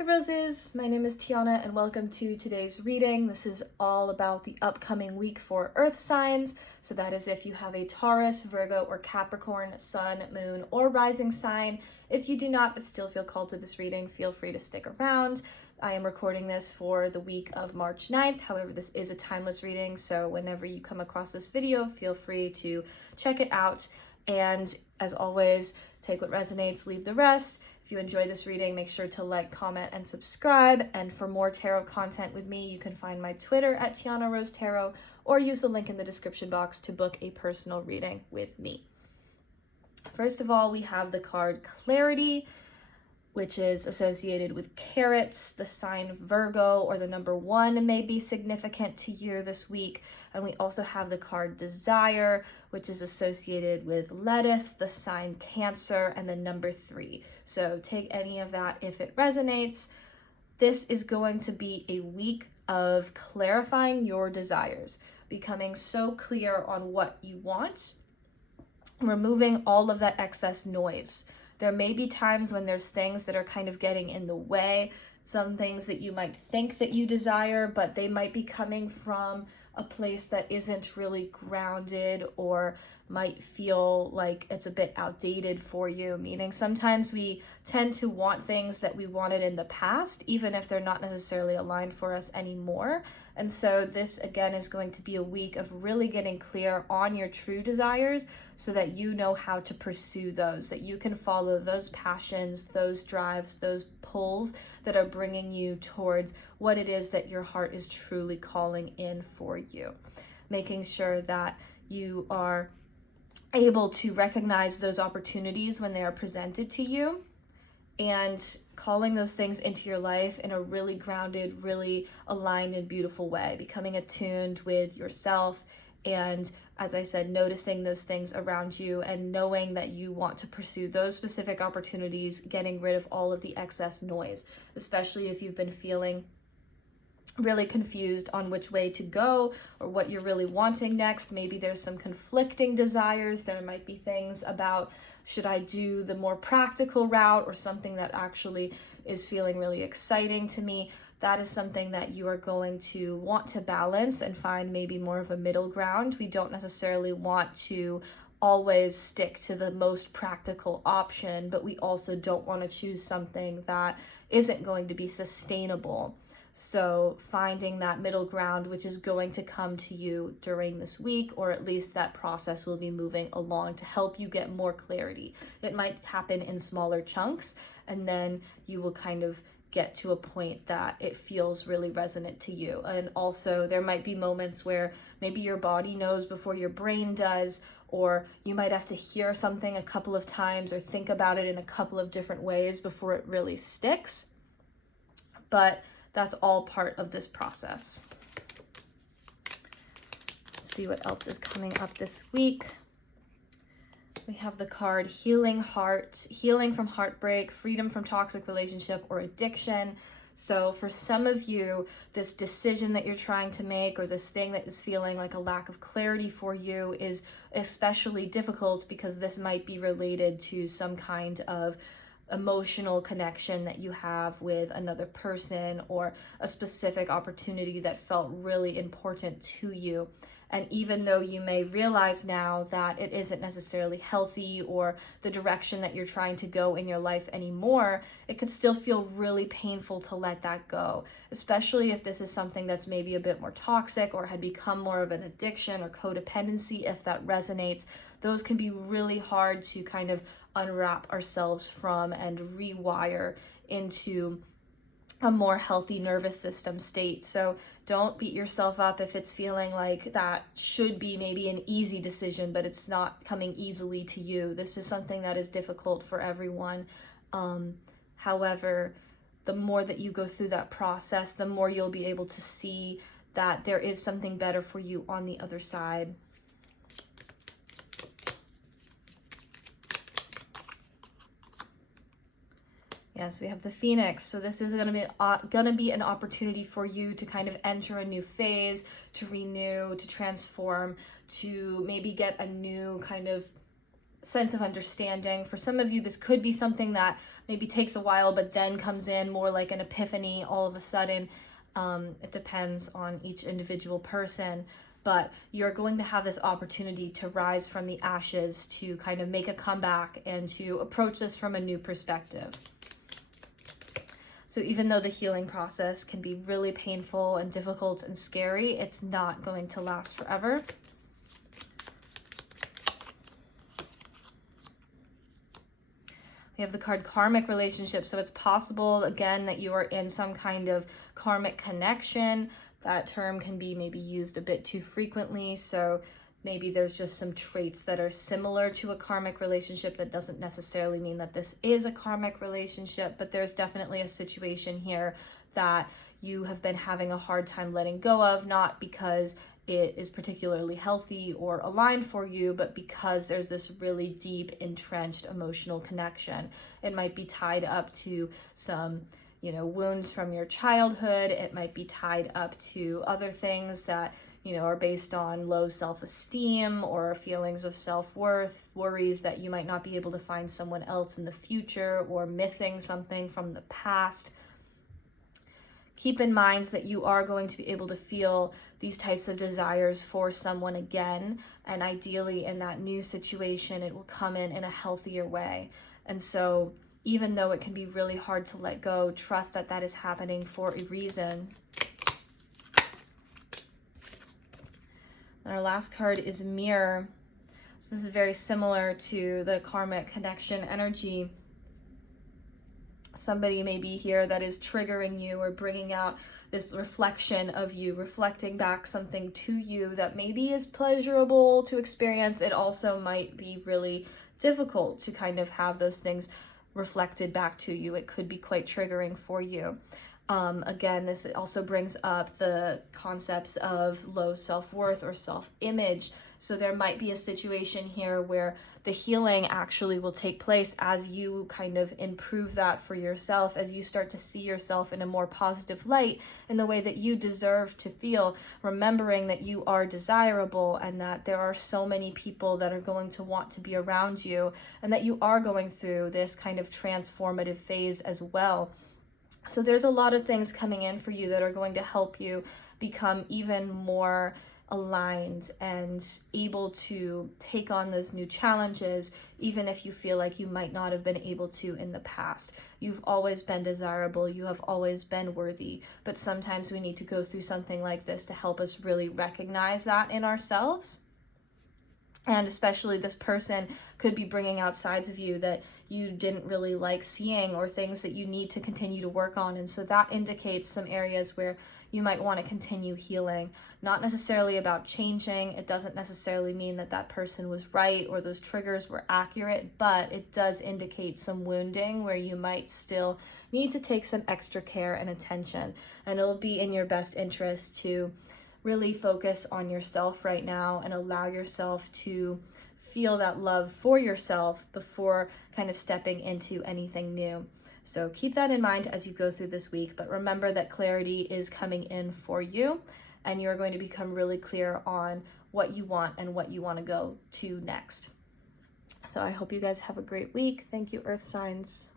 Hi Roses, my name is Tianna and welcome to today's reading. This is all about the upcoming week for earth signs. So that is if you have a Taurus, Virgo, or Capricorn, sun, moon, or rising sign. If you do not but still feel called to this reading, feel free to stick around. I am recording this for the week of March 9th. However, this is a timeless reading, so whenever you come across this video, feel free to check it out. And as always, take what resonates, leave the rest. If you enjoy this reading, make sure to like, comment, and subscribe. And for more tarot content with me, you can find my Twitter at Tianna Rose Tarot, or use the link in the description box to book a personal reading with me. First of all, we have the card Clarity, which is associated with carrots. The sign Virgo or the number 1 may be significant to you this week. And we also have the card Desire, which is associated with lettuce, the sign Cancer, and the number 3. So take any of that if it resonates. This is going to be a week of clarifying your desires, becoming so clear on what you want, removing all of that excess noise. There may be times when there's things that are kind of getting in the way, some things that you might think that you desire, but they might be coming from a place that isn't really grounded or might feel like it's a bit outdated for you, meaning sometimes we tend to want things that we wanted in the past, even if they're not necessarily aligned for us anymore. And so this, again, is going to be a week of really getting clear on your true desires so that you know how to pursue those, that you can follow those passions, those drives, those pulls that are bringing you towards what it is that your heart is truly calling in for you. Making sure that you are able to recognize those opportunities when they are presented to you and calling those things into your life in a really grounded, really aligned and beautiful way, becoming attuned with yourself. And as I said, noticing those things around you and knowing that you want to pursue those specific opportunities, getting rid of all of the excess noise, especially if you've been feeling really confused on which way to go or what you're really wanting next. Maybe there's some conflicting desires. There might be things about, should I do the more practical route or something that actually is feeling really exciting to me? That is something that you are going to want to balance and find maybe more of a middle ground. We don't necessarily want to always stick to the most practical option, but we also don't want to choose something that isn't going to be sustainable. So finding that middle ground, which is going to come to you during this week, or at least that process will be moving along to help you get more clarity. It might happen in smaller chunks, and then you will kind of get to a point that it feels really resonant to you. And also there might be moments where maybe your body knows before your brain does, or you might have to hear something a couple of times or think about it in a couple of different ways before it really sticks. But that's all part of this process. Let's see what else is coming up this week. We have the card Healing Heart, healing from heartbreak, freedom from toxic relationship or addiction. So for some of you, this decision that you're trying to make or this thing that is feeling like a lack of clarity for you is especially difficult because this might be related to some kind of emotional connection that you have with another person or a specific opportunity that felt really important to you. And even though you may realize now that it isn't necessarily healthy or the direction that you're trying to go in your life anymore, it could still feel really painful to let that go, especially if this is something that's maybe a bit more toxic or had become more of an addiction or codependency. If that resonates, those can be really hard to kind of unwrap ourselves from and rewire into a more healthy nervous system state. So don't beat yourself up if it's feeling like that should be maybe an easy decision, but it's not coming easily to you. This is something that is difficult for everyone. However, the more that you go through that process, the more you'll be able to see that there is something better for you on the other side. Yes, we have the Phoenix. So this is going to be an opportunity for you to kind of enter a new phase, to renew, to transform, to maybe get a new kind of sense of understanding. For some of you, this could be something that maybe takes a while, but then comes in more like an epiphany all of a sudden. It depends on each individual person, but you're going to have this opportunity to rise from the ashes, to kind of make a comeback and to approach this from a new perspective. So even though the healing process can be really painful and difficult and scary, it's not going to last forever. We have the card karmic relationship. So it's possible, again, that you are in some kind of karmic connection. That term can be maybe used a bit too frequently. So maybe there's just some traits that are similar to a karmic relationship. That doesn't necessarily mean that this is a karmic relationship, but there's definitely a situation here that you have been having a hard time letting go of, not because it is particularly healthy or aligned for you, but because there's this really deep, entrenched emotional connection. It might be tied up to some, wounds from your childhood. It might be tied up to other things that, are based on low self-esteem or feelings of self-worth, worries that you might not be able to find someone else in the future, or missing something from the past. Keep in mind that you are going to be able to feel these types of desires for someone again, and ideally in that new situation, it will come in a healthier way. And so even though it can be really hard to let go, trust that that is happening for a reason. And our last card is Mirror. So this is very similar to the karmic connection energy. Somebody may be here that is triggering you or bringing out this reflection of you, reflecting back something to you that maybe is pleasurable to experience. It also might be really difficult to kind of have those things reflected back to you. It could be quite triggering for you. Again, this also brings up the concepts of low self-worth or self-image. So there might be a situation here where the healing actually will take place as you kind of improve that for yourself, as you start to see yourself in a more positive light, in the way that you deserve to feel, remembering that you are desirable and that there are so many people that are going to want to be around you, and that you are going through this kind of transformative phase as well. So there's a lot of things coming in for you that are going to help you become even more aligned and able to take on those new challenges, even if you feel like you might not have been able to in the past. You've always been desirable, you have always been worthy, but sometimes we need to go through something like this to help us really recognize that in ourselves. And especially this person could be bringing out sides of you that you didn't really like seeing, or things that you need to continue to work on. And so that indicates some areas where you might want to continue healing. Not necessarily about changing. It doesn't necessarily mean that that person was right or those triggers were accurate, but it does indicate some wounding where you might still need to take some extra care and attention. And it'll be in your best interest to really focus on yourself right now and allow yourself to feel that love for yourself before kind of stepping into anything new. So keep that in mind as you go through this week, but remember that clarity is coming in for you, and you're going to become really clear on what you want and what you want to go to next. So I hope you guys have a great week. Thank you, Earth signs.